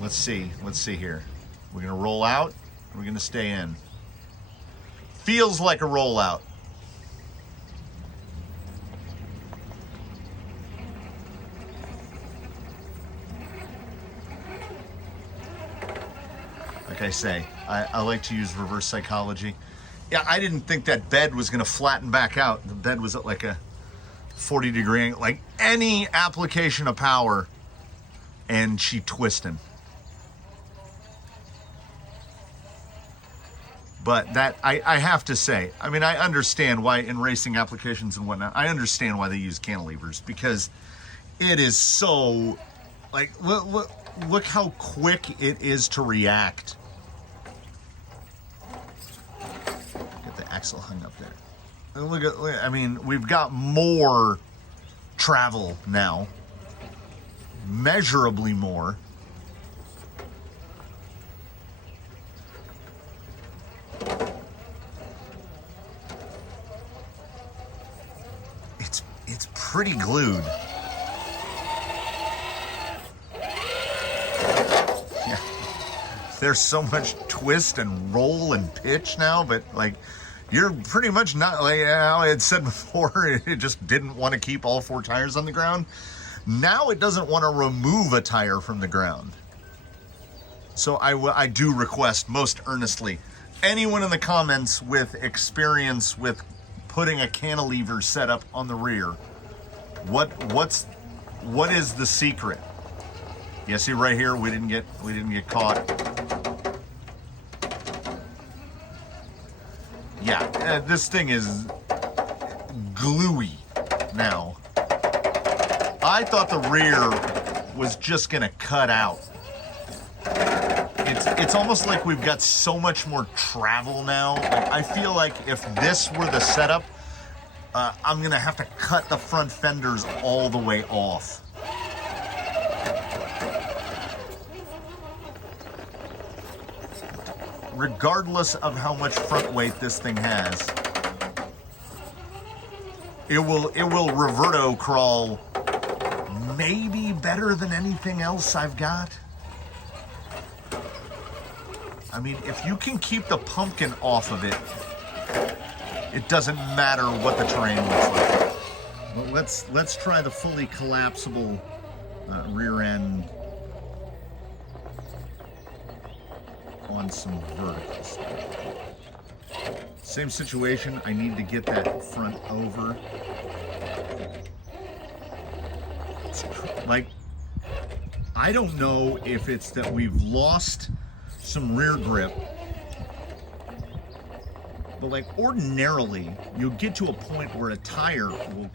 Let's see here. We're gonna roll out, we're gonna stay in. Feels like a rollout. Like I say, I like to use reverse psychology. Yeah, I didn't think that bed was going to flatten back out. The bed was at like a 40-degree angle. Like any application of power, and she twisting. But that, I have to say, I mean, I understand why in racing applications and whatnot, I understand why they use cantilevers, because it is so, like, look how quick it is to react. Get the axle hung up there. And look at, I mean, we've got more travel now, measurably more. It's pretty glued. Yeah. There's so much twist and roll and pitch now, but like, you're pretty much not, like I had said before, it just didn't want to keep all 4 tires on the ground. Now it doesn't want to remove a tire from the ground. So I do request most earnestly, anyone in the comments with experience with putting a cantilever setup on the rear, what is the secret? Yeah, see right here, we didn't get caught. Yeah, this thing is gluey now. I thought the rear was just gonna cut out. It's almost like we've got so much more travel now. Like, I feel like if this were the setup, I'm gonna have to cut the front fenders all the way off. Regardless of how much front weight this thing has, it will reverto crawl maybe better than anything else I've got. I mean, if you can keep the pumpkin off of it, it doesn't matter what the terrain looks like. Well, let's try the fully collapsible rear end on some verticals. Same situation, I need to get that front over. Like, I don't know if it's that we've lost some rear grip, but like ordinarily you'll get to a point where a tire will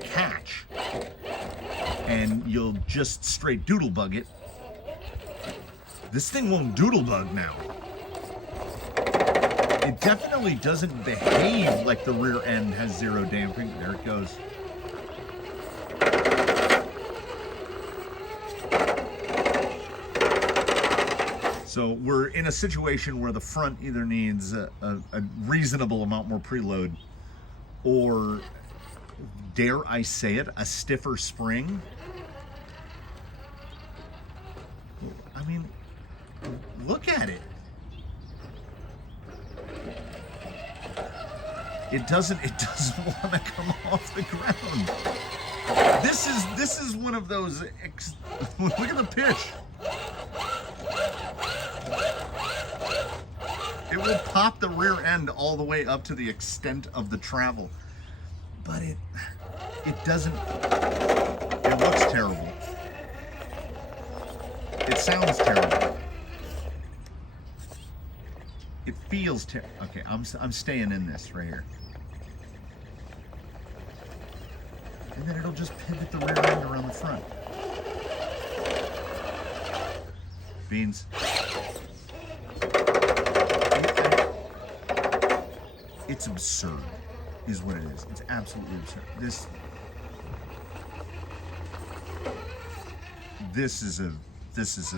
catch and you'll just straight doodle bug it. This thing won't doodle bug now. It definitely doesn't behave like the rear end has zero damping. There it goes. So we're in a situation where the front either needs a reasonable amount more preload, or, dare I say it, a stiffer spring. I mean, look at it. It doesn't want to come off the ground. This is one of those. Look at the pitch. It will pop the rear end all the way up to the extent of the travel, but it doesn't. It looks terrible. It sounds terrible. It feels terrible. Okay, I'm staying in this right here, and then it'll just pivot the rear end around the front. Beans. It's absurd, is what it is. It's absolutely absurd. This is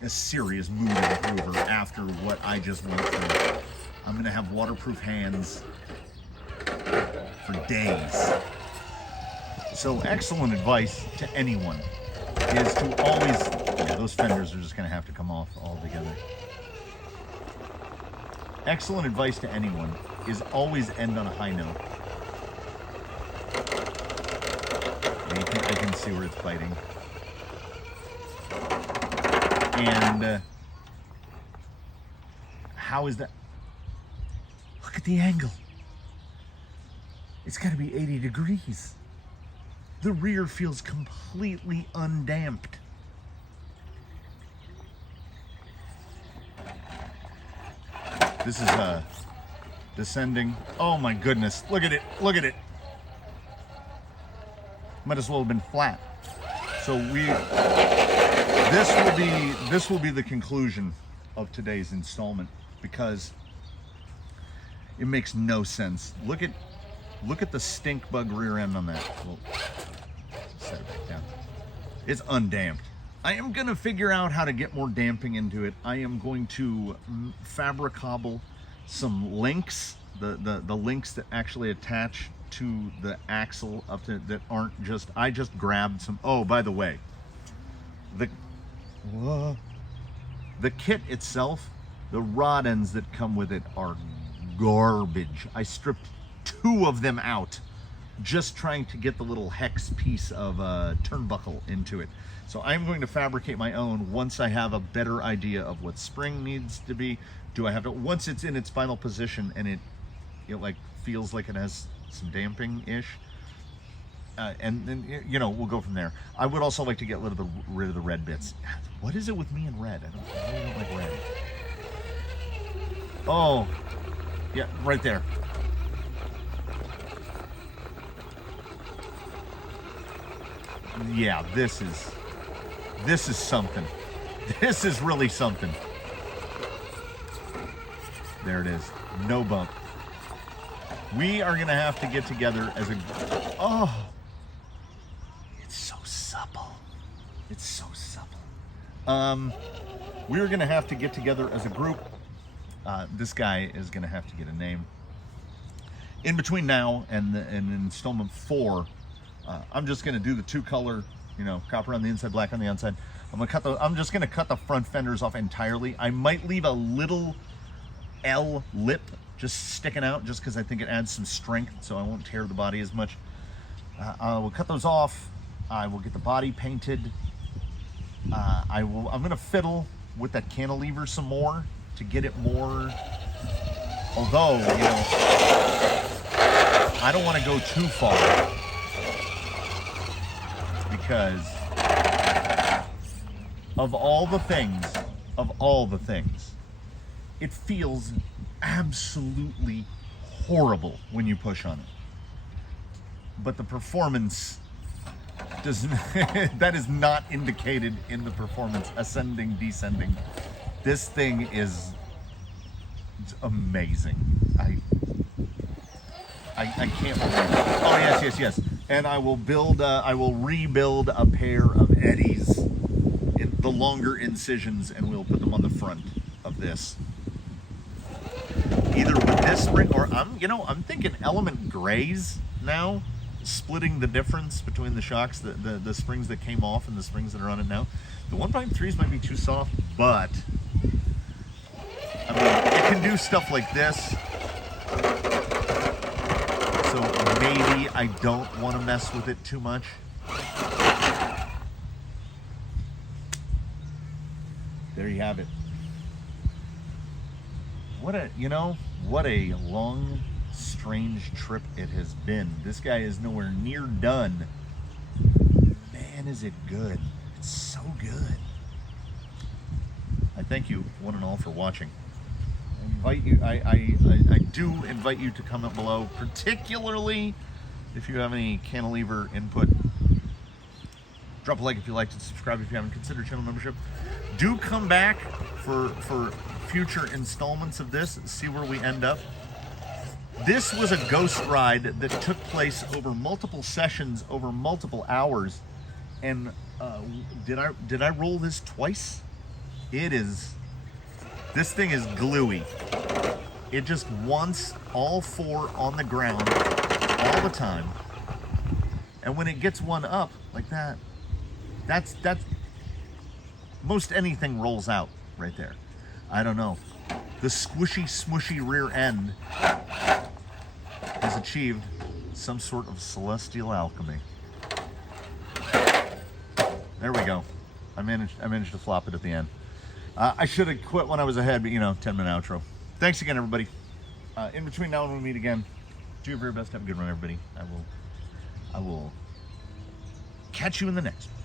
a serious mood improver after what I just went through. I'm gonna have waterproof hands for days. So excellent advice to anyone is to always, yeah, those fenders are just gonna have to come off altogether. Excellent advice to anyone is always end on a high note. I can see where it's biting. And how is that? Look at the angle. It's got to be 80 degrees. The rear feels completely undamped. This is descending. Oh my goodness. Look at it. Look at it. Might as well have been flat. So this will be the conclusion of today's installment, because it makes no sense. Look at the stink bug rear end on that. We'll set it back down. It's undamped. I am gonna figure out how to get more damping into it. I am going to fabricable some links, the links that actually attach to the axle up to, that aren't just, I just grabbed some. Oh, by the way, the kit itself, the rod ends that come with it are garbage. I stripped 2 of them out just trying to get the little hex piece of turnbuckle into it. So I'm going to fabricate my own once I have a better idea of what spring needs to be. Do I have to, once it's in its final position and it like feels like it has some damping-ish, and then, you know, we'll go from there. I would also like to get rid of the red bits. What is it with me and red? I really don't like red. Oh, yeah, right there. Yeah, this is something. This is really something. There it is. No bump. We are gonna have to get together as a, oh, it's so supple. It's so supple. We're gonna have to get together as a group. This guy is gonna have to get a name. In between now and installment 4, I'm just gonna do the 2-color, you know, copper on the inside, black on the outside. I'm just gonna cut the front fenders off entirely. I might leave a little L lip just sticking out, just because I think it adds some strength, so I won't tear the body as much. We'll cut those off. I will get the body painted. I'm gonna fiddle with that cantilever some more to get it more. Although, you know, I don't want to go too far, because of all the things, it feels absolutely horrible when you push on it. But the performance does that is not indicated in the performance, ascending, descending. This thing is amazing. I can't believe it. Oh yes. And I will rebuild a pair of eddies, in the longer incisions, and we'll put them on the front of this. Either with this spring, or I'm thinking element grays now, splitting the difference between the shocks, the springs that came off and the springs that are on it now. The 1.3s might be too soft, but I mean, it can do stuff like this. So maybe I don't want to mess with it too much. There you have it. What a long, strange trip it has been. This guy is nowhere near done. Man, is it good. It's so good. I thank you, one and all, for watching. I do invite you to comment below, particularly if you have any cantilever input. Drop a like if you liked it, subscribe if you haven't, considered channel membership. Do come back for future installments of this, see where we end up. This was a ghost ride that took place over multiple sessions, over multiple hours. And did I roll this twice? This thing is gluey. It just wants all 4 on the ground all the time. And when it gets one up like that, that's most anything rolls out right there. I don't know. The squishy, smushy rear end has achieved some sort of celestial alchemy. There we go. I managed to flop it at the end. I should have quit when I was ahead, but 10-minute outro. Thanks again, everybody. In between now and when we meet again, do your very best. Have a good one, everybody. I will catch you in the next one.